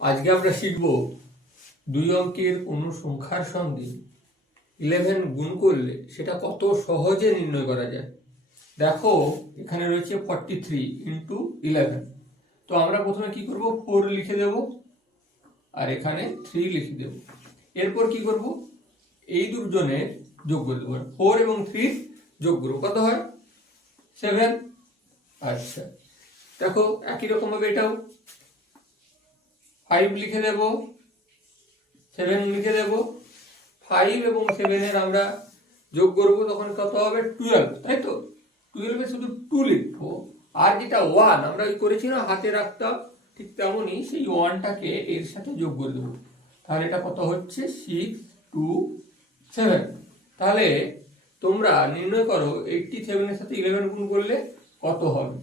আজকে আমরা শিখব 2 অঙ্কের কোনো সংখ্যার সঙ্গে 11 গুণ করলে সেটা কত সহজে নির্ণয় করা যায়। দেখো এখানে রয়েছে 43 ইন্টু 11। তো আমরা প্রথমে কি করব, 4 লিখে দেব আর এখানে 3 লিখে দেব। এরপর কি করব, এই দুজনের যোগ করে দেবো, 4 এবং 3 যোগ করব, কত হয় 7। আচ্ছা দেখো একই রকম ভাবে এটাও 5 লিখে দেব, 7 লিখে দেব। 5 এবং 7 এর আমরা যোগ করব, তখন কত হবে 12, তাই তো। 12 এ শুধু 2 লিখবো, আর যেটা 1 আমরা ওই করেছি না হাতে রাখতাম, ঠিক তেমনই সেই 1টাকে এর সাথে যোগ করে দেবো। তাহলে এটা কত হচ্ছে 6, 2, 7। তাহলে তোমরা নির্ণয় করো 87 এর সাথে 11 গুণ করলে কত হবে।